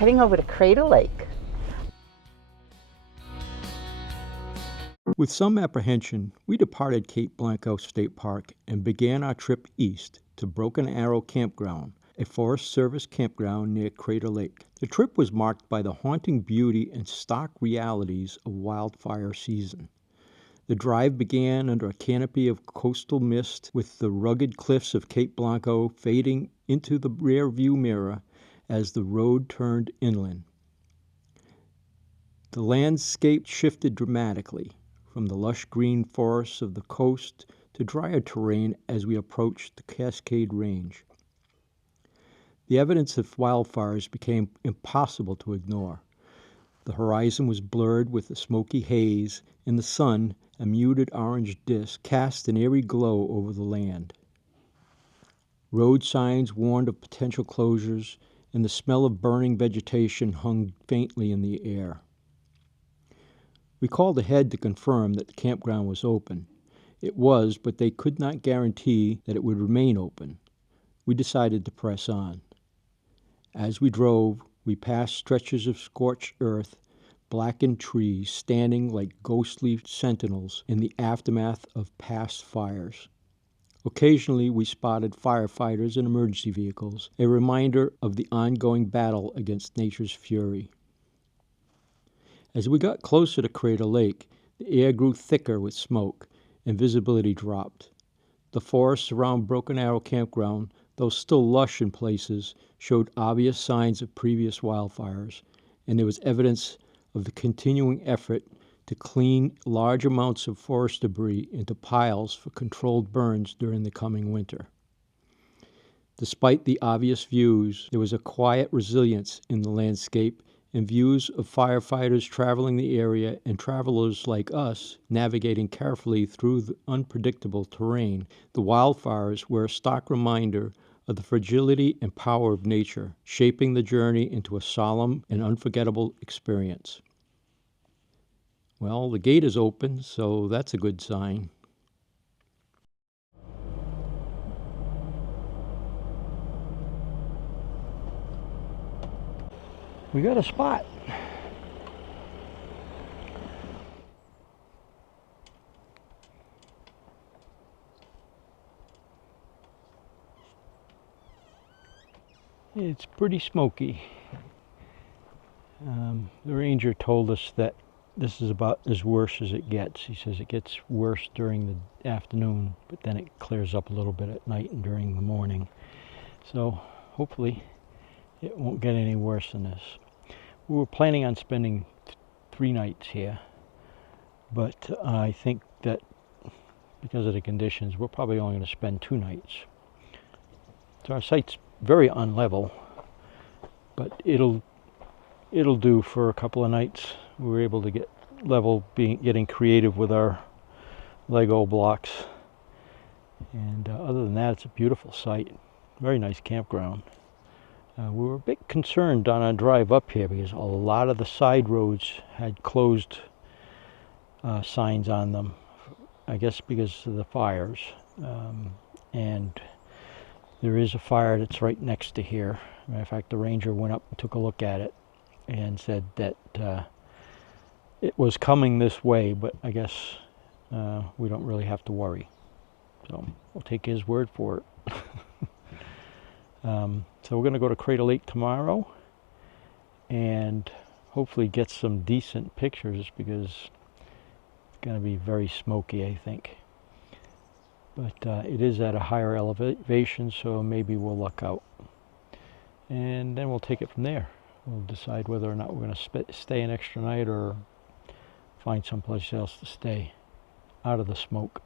heading over to Crater Lake. With some apprehension, we departed Cape Blanco State Park and began our trip east to Broken Arrow Campground, a Forest Service campground near Crater Lake. The trip was marked by the haunting beauty and stark realities of wildfire season. The drive began under a canopy of coastal mist, with the rugged cliffs of Cape Blanco fading into the rear-view mirror as the road turned inland. The landscape shifted dramatically, from the lush green forests of the coast to drier terrain as we approached the Cascade Range. The evidence of wildfires became impossible to ignore. The horizon was blurred with a smoky haze, and the sun, a muted orange disk, cast an eerie glow over the land. Road signs warned of potential closures, and the smell of burning vegetation hung faintly in the air. We called ahead to confirm that the campground was open. It was, but they could not guarantee that it would remain open. We decided to press on. As we drove, we passed stretches of scorched earth, blackened trees standing like ghostly sentinels in the aftermath of past fires. Occasionally, we spotted firefighters and emergency vehicles, a reminder of the ongoing battle against nature's fury. As we got closer to Crater Lake, the air grew thicker with smoke, and visibility dropped. The forests around Broken Arrow Campground, though still lush in places, showed obvious signs of previous wildfires, and there was evidence of the continuing effort to clean large amounts of forest debris into piles for controlled burns during the coming winter. Despite the obvious views, there was a quiet resilience in the landscape, and views of firefighters traveling the area and travelers like us navigating carefully through the unpredictable terrain. The wildfires were a stark reminder of the fragility and power of nature, shaping the journey into a solemn and unforgettable experience. Well, the gate is open, so that's a good sign. We got a spot. It's pretty smoky. The ranger told us that this is about as worse as it gets. He says it gets worse during the afternoon, but then it clears up a little bit at night and during the morning. So hopefully it won't get any worse than this. We were planning on spending 3 nights here, but I think that because of the conditions, we're probably only going to spend 2 nights. So our site's very unlevel, but it'll do for a couple of nights. We were able to get level, getting creative with our Lego blocks, and other than that, it's a beautiful site. Very nice campground. We were a bit concerned on our drive up here because a lot of the side roads had closed signs on them, I guess because of the fires. And there is a fire that's right next to here. Matter of fact, the ranger went up and took a look at it and said that it was coming this way, but I guess we don't really have to worry. So we'll take his word for it. So we're going to go to Crater Lake tomorrow and hopefully get some decent pictures because it's going to be very smoky, I think. But it is at a higher elevation, so maybe we'll luck out. And then we'll take it from there. We'll decide whether or not we're going to stay an extra night or find someplace else to stay out of the smoke.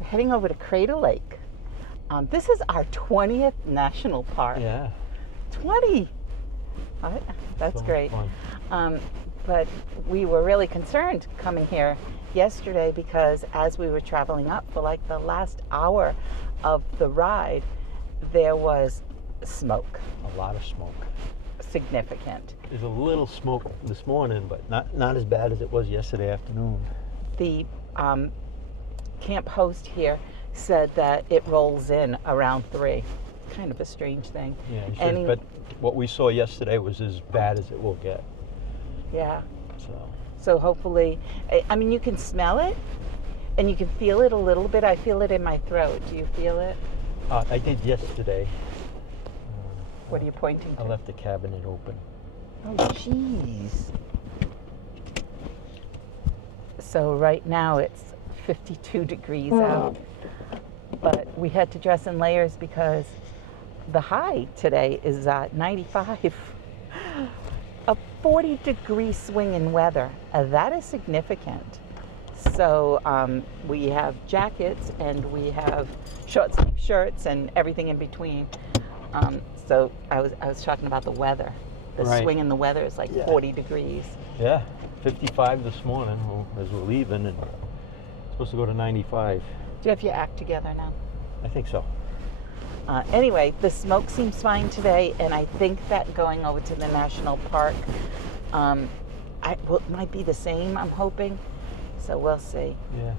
We're heading over to Crater Lake. This is our 20th national park. Yeah. 20! That's so great. But we were really concerned coming here yesterday because as we were traveling up for like the last hour of the ride, there was smoke. A lot of smoke. Significant. There's a little smoke this morning, but not as bad as it was yesterday afternoon. The camp host here said that it rolls in around 3. kind of a strange thing. Yeah, he says, but what we saw yesterday was as bad as it will get. Yeah. So hopefully, I mean, you can smell it and you can feel it a little bit. I feel it in my throat. Do you feel it? I did yesterday. What are you pointing to? I left the cabinet open. Oh, jeez. So right now it's 52 degrees out, but we had to dress in layers because the high today is 95. A 40-degree swing in weather. That is significant. So we have jackets and we have short sleeve shirts and everything in between. So I was talking about the weather. The swing in the weather is like 40 degrees. Yeah, 55 this morning as we're leaving, and it's supposed to go to 95. Do you have your act together now? I think so. Anyway, the smoke seems fine today, and I think that going over to the national park it might be the same, I'm hoping. So we'll see. Yeah.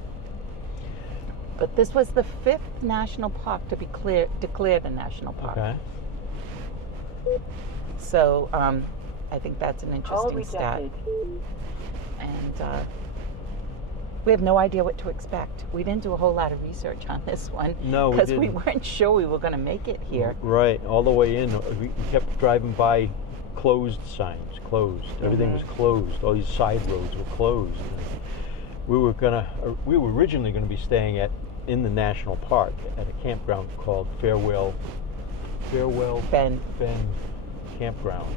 But this was the 5th national park to be declared a national park. Okay. So I think that's an interesting stat. And we have no idea what to expect. We didn't do a whole lot of research on this one. No, we didn't. Because we weren't sure we were going to make it here. Right, all the way in. We kept driving by closed signs, closed. Everything was closed. All these side roads were closed. We were originally going to be staying in the national park at a campground called Farewell Ben Campground.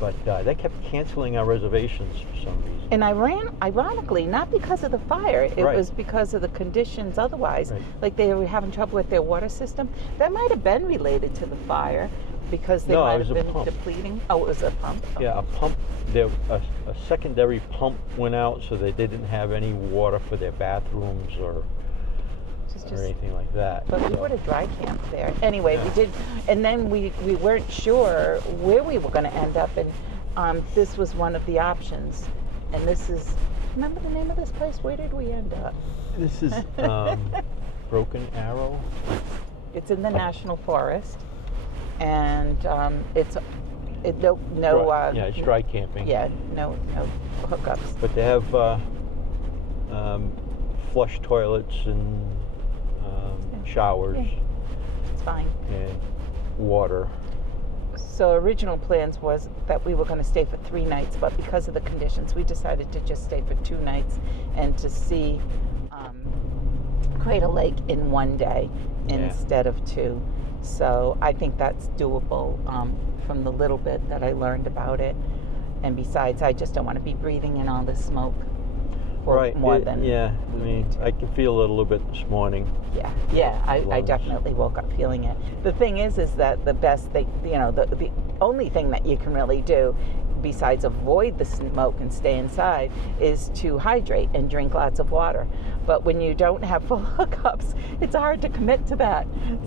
But they kept canceling our reservations for some reason. And ironically, not because of the fire, it was because of the conditions otherwise. Right. Like they were having trouble with their water system. That might have been related to the fire because they might have been depleting. Oh, it was a pump? Okay. Yeah, a pump. A secondary pump went out, so they didn't have any water for their bathrooms or anything like that. But we would have dry camped there. Anyway, we did, and then we weren't sure where we were going to end up, and this was one of the options. And this is, remember the name of this place? Where did we end up? This is Broken Arrow. It's in the National Forest, and it's dry camping. Yeah, no hookups. But they have flush toilets and showers. Yeah. It's fine. And water. So original plans was that we were going to stay for 3 nights, but because of the conditions, we decided to just stay for 2 nights and to see Crater Lake in 1 day instead of 2. So I think that's doable from the little bit that I learned about it. And besides, I just don't want to be breathing in all this smoke for more than... Yeah, I mean, I can feel it a little bit this morning. Yeah, I definitely woke up feeling it. The thing is that the best thing, the only thing that you can really do besides avoid the smoke and stay inside is to hydrate and drink lots of water. But when you don't have full hookups, it's hard to commit to that.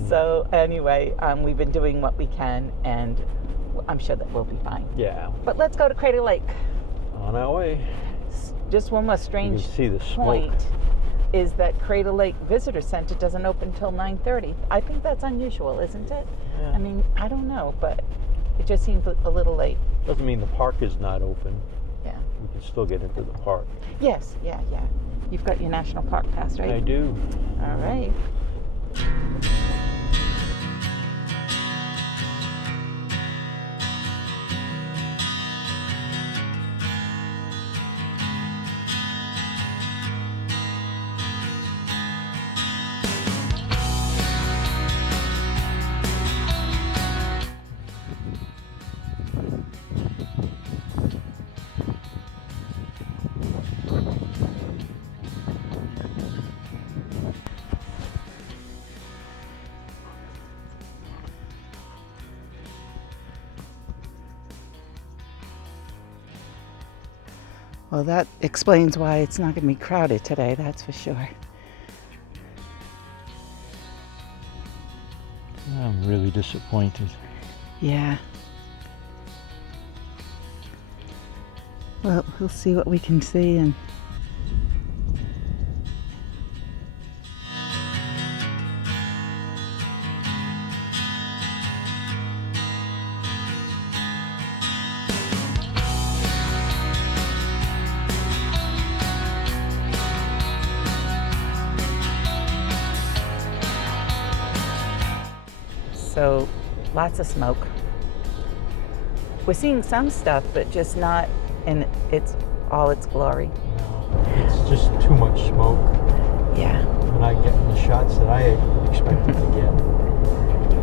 So anyway, we've been doing what we can, and I'm sure that we'll be fine. Yeah. But let's go to Crater Lake. On our way. Just one more strange point is that Crater Lake Visitor Center doesn't open until 9:30. I think that's unusual, isn't it? Yeah. I mean, I don't know, but it just seems a little late. Doesn't mean the park is not open. Yeah. We can still get into the park. Yes, yeah. You've got your national park pass, right? I do. All right. Well, that explains why it's not going to be crowded today, that's for sure. I'm really disappointed. Yeah. Well, we'll see what we can see and So lots of smoke. We're seeing some stuff, but just not in all its glory. No, it's just too much smoke. Yeah. We're not getting the shots that I expected to get.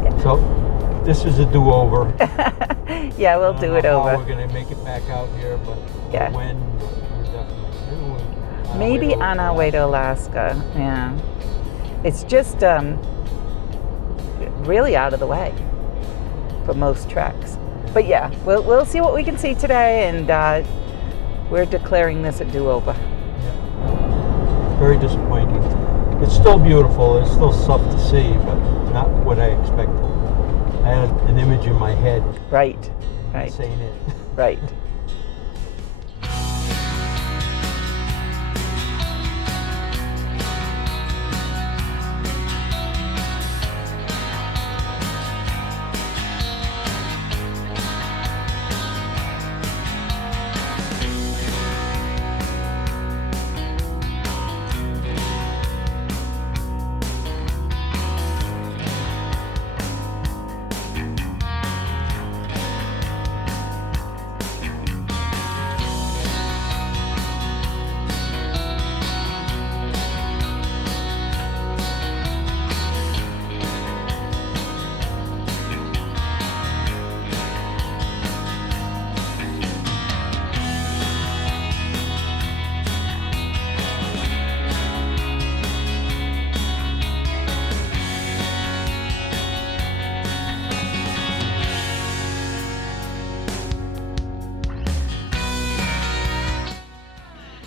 Yeah. So this is a do-over. Yeah, we'll do it over. We're going to make it back out here, but Yeah. when, we're definitely Maybe on our way to Alaska. Yeah. It's just really out of the way for most treks. But yeah, we'll see what we can see today, and we're declaring this a do-over. Yeah. Very disappointing. It's still beautiful. There's still stuff to see, but not what I expected. I had an image in my head. Right. This ain't it. Right.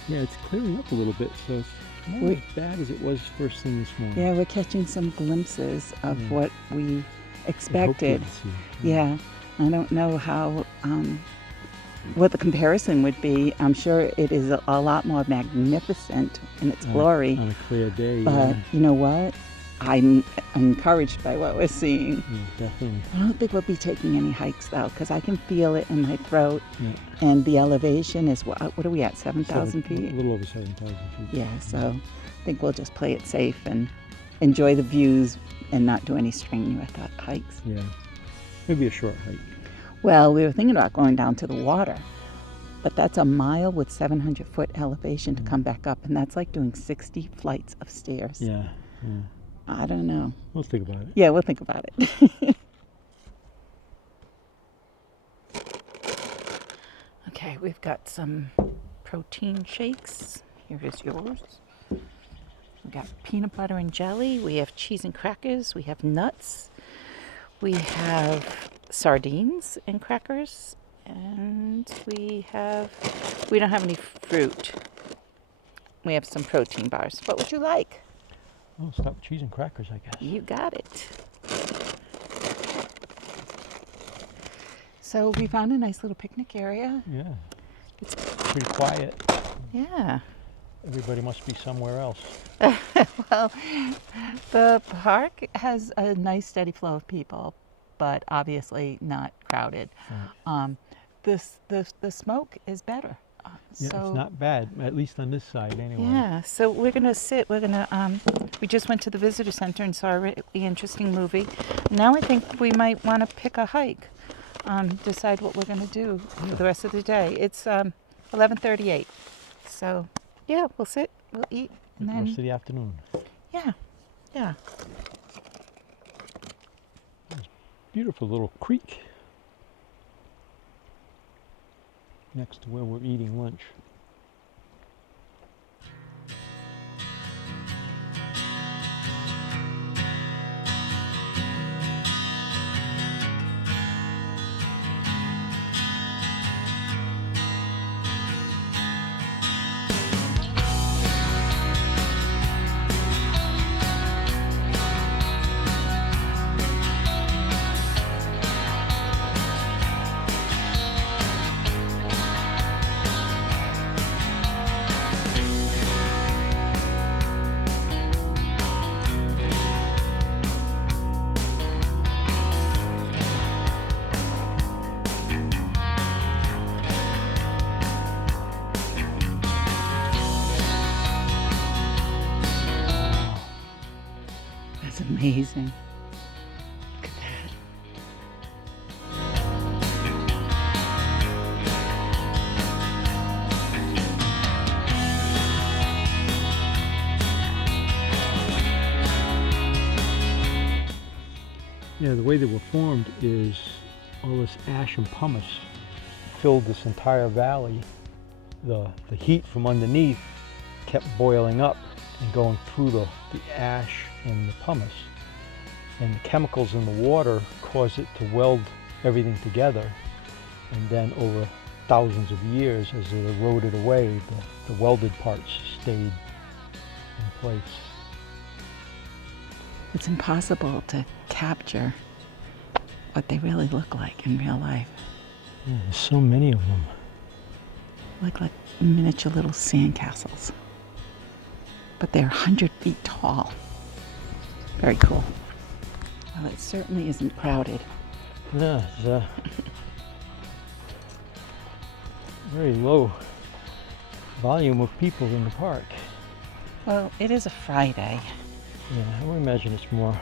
Yeah, it's clearing up a little bit, so it's not as bad as it was first thing this morning. Yeah, we're catching some glimpses of what we expected. Yeah, I don't know how what the comparison would be. I'm sure it is a lot more magnificent in its glory. On a clear day, but you know what? I'm encouraged by what we're seeing. Yeah, definitely. I don't think we'll be taking any hikes though, because I can feel it in my throat. Yeah. And the elevation is, what are we at, 7,000 feet? A little over 7,000 feet. Yeah, so I think we'll just play it safe and enjoy the views and not do any strenuous hikes. Yeah, maybe a short hike. Well, we were thinking about going down to the water, but that's a mile with 700-foot elevation to come back up, and that's like doing 60 flights of stairs. Yeah. I don't know. We'll think about it. Yeah, we'll think about it. Okay, we've got some protein shakes. Here is yours. We got peanut butter and jelly. We have cheese and crackers. We have nuts. We have sardines and crackers. And we don't have any fruit. We have some protein bars. What would you like? Oh, start with cheese and crackers, I guess. You got it. So we found a nice little picnic area. Yeah. It's pretty quiet. Yeah. Everybody must be somewhere else. Well, the park has a nice steady flow of people, but obviously not crowded. Right. The smoke is better. Yeah, so, it's not bad, at least on this side anyway. Yeah, so we're going to sit, we just went to the visitor center and saw a really interesting movie. Now I think we might want to pick a hike, decide what we're going to do for the rest of the day. It's 11:38, so yeah, we'll sit, we'll eat, and then... The rest of the afternoon. Yeah, yeah. Beautiful little creek next to where we're eating lunch. Amazing. Look at that. Yeah, the way they were formed is all this ash and pumice filled this entire valley. The heat from underneath kept boiling up and going through the ash and the pumice. And the chemicals in the water caused it to weld everything together. And then over thousands of years, as it eroded away, the welded parts stayed in place. It's impossible to capture what they really look like in real life. Yeah, there's so many of them. Like miniature little sandcastles. But they're 100 feet tall. Very cool. Well, it certainly isn't crowded. No, it's very low volume of people in the park. Well, it is a Friday. Yeah, I would imagine it's more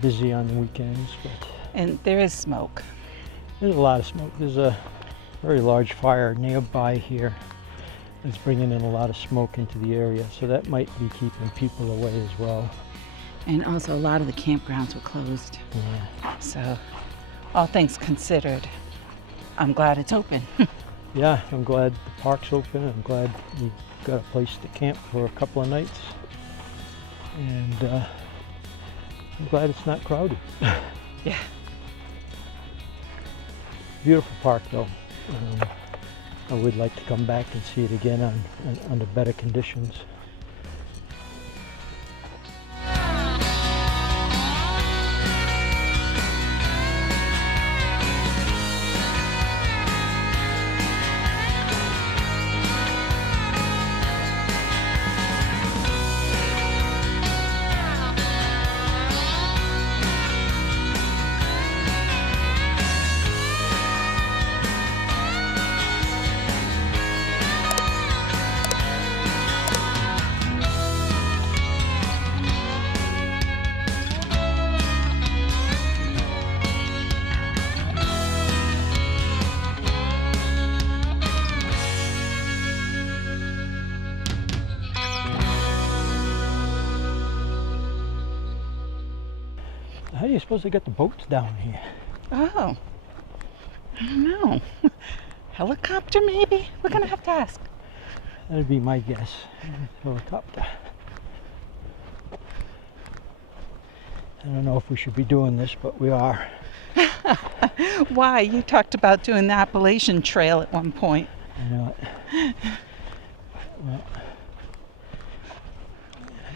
busy on the weekends, but And there is smoke. there's a lot of smoke. There's a very large fire nearby here that's bringing in a lot of smoke into the area, so that might be keeping people away as well. And also a lot of the campgrounds were closed. Yeah, So, all things considered, I'm glad it's open. yeah, I'm glad the park's open. I'm glad we got a place to camp for a couple of nights. And I'm glad it's not crowded. Yeah. Beautiful park though. I would like to come back and see it again under better conditions. How do you suppose they get the boats down here? Oh, I don't know. Helicopter maybe? We're gonna have to ask. That'd be my guess. Helicopter. I don't know if we should be doing this, but we are. Why? You talked about doing the Appalachian Trail at one point. I know it. Well,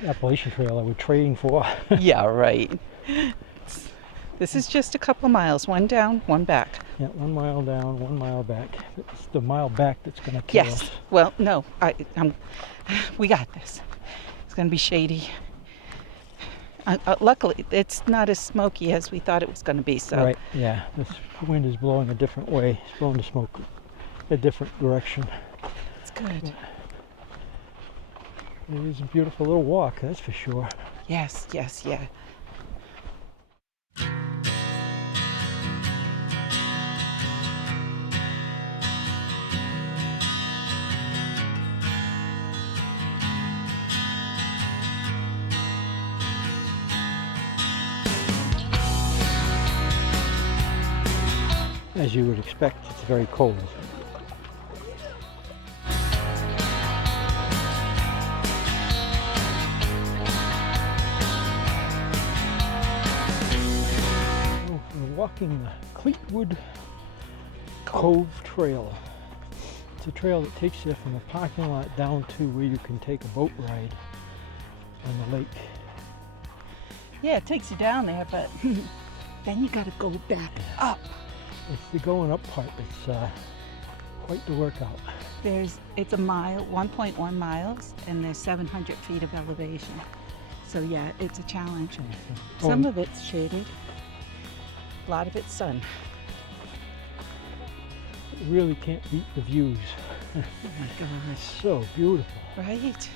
the Appalachian Trail I was trading for. Yeah, right. This is just a couple of miles, one down, one back. Yeah, 1 mile down, 1 mile back. It's the mile back that's going to kill us. Yes. Well, no, we got this. It's going to be shady. Luckily, it's not as smoky as we thought it was going to be. So. Right, yeah. This wind is blowing a different way. It's blowing the smoke a different direction. It's good. It is a beautiful little walk, that's for sure. Yes, yes, yeah. As you would expect, it's very cold. We're walking the Cleetwood Cove Trail. It's a trail that takes you from the parking lot down to where you can take a boat ride on the lake. Yeah, it takes you down there, but then you got to go back up. It's the going up part that's quite the workout. It's a mile, 1.1 miles, and there's 700 feet of elevation. So yeah, it's a challenge. Some of it's shaded, a lot of it's sun. You really can't beat the views. Oh my gosh. So beautiful. Right?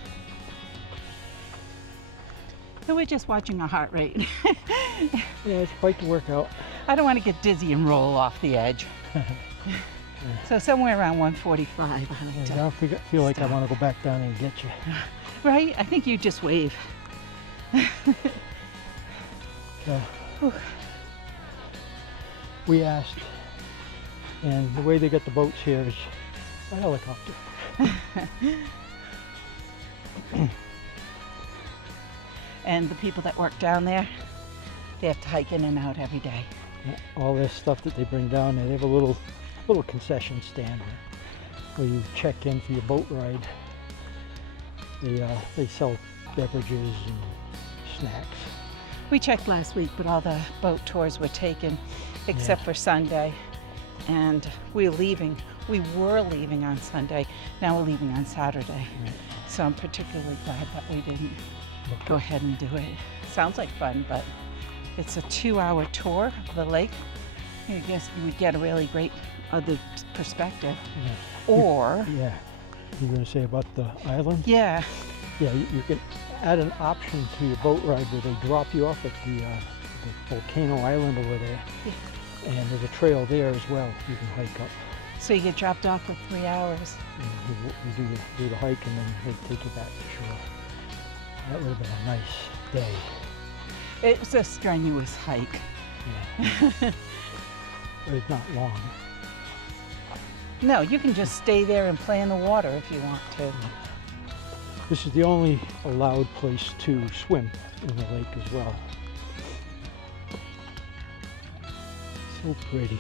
So we're just watching our heart rate. Yeah, it's quite the workout. I don't want to get dizzy and roll off the edge. So somewhere around 145. I like I don't feel like I stop. want to go back down and get you. Right? I think you just wave. So We asked, and the way they get the boats here is a helicopter. And the people that work down there, they have to hike in and out every day. All this stuff that they bring down there, they have a little concession stand where you check in for your boat ride. They sell beverages and snacks. We checked last week, but all the boat tours were taken except for Sunday. And we were leaving on Sunday. Now we're leaving on Saturday. Right. So I'm particularly glad that we didn't go ahead and do it. Sounds like fun, but it's a 2-hour tour of the lake. I guess you would get a really great other perspective. Yeah. Or... Yeah. You're going to say about the island? Yeah. Yeah, you can add an option to your boat ride where they drop you off at the volcano island over there. Yeah. And there's a trail there as well you can hike up. So you get dropped off for 3 hours. And you do the hike and then they take you back to shore. That would have been a nice day. It was a strenuous hike. Yeah. But it's not long. No, you can just stay there and play in the water if you want to. This is the only allowed place to swim in the lake as well. So pretty.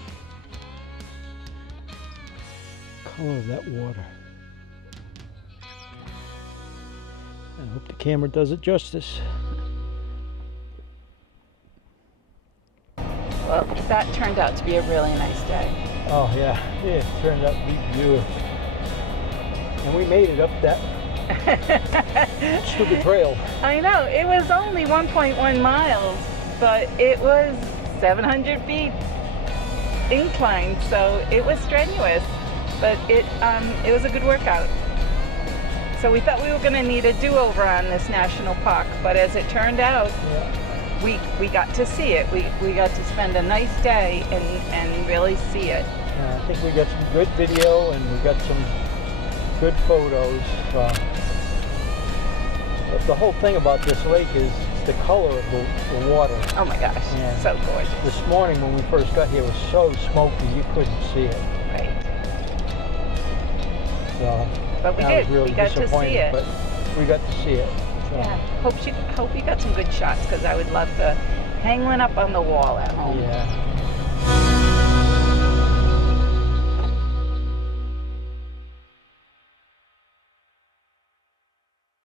Color of that water. I hope the camera does it justice. Well, that turned out to be a really nice day. Oh yeah, it turned out to be beautiful. And we made it up that stupid trail. I know, it was only 1.1 miles, but it was 700 feet incline, so it was strenuous, but it was a good workout. So we thought we were going to need a do-over on this national park, but as it turned out, we got to see it. We got to spend a nice day and really see it. I think we got some good video and we got some good photos. But the whole thing about this lake is the color of the water. Oh my gosh, and so gorgeous. This morning when we first got here it was so smoky you couldn't see it. Right. So but we I did. was really we got to disappointed, see it. But we got to see it. So. Yeah. Hope you got some good shots because I would love to hang one up on the wall at home. Yeah.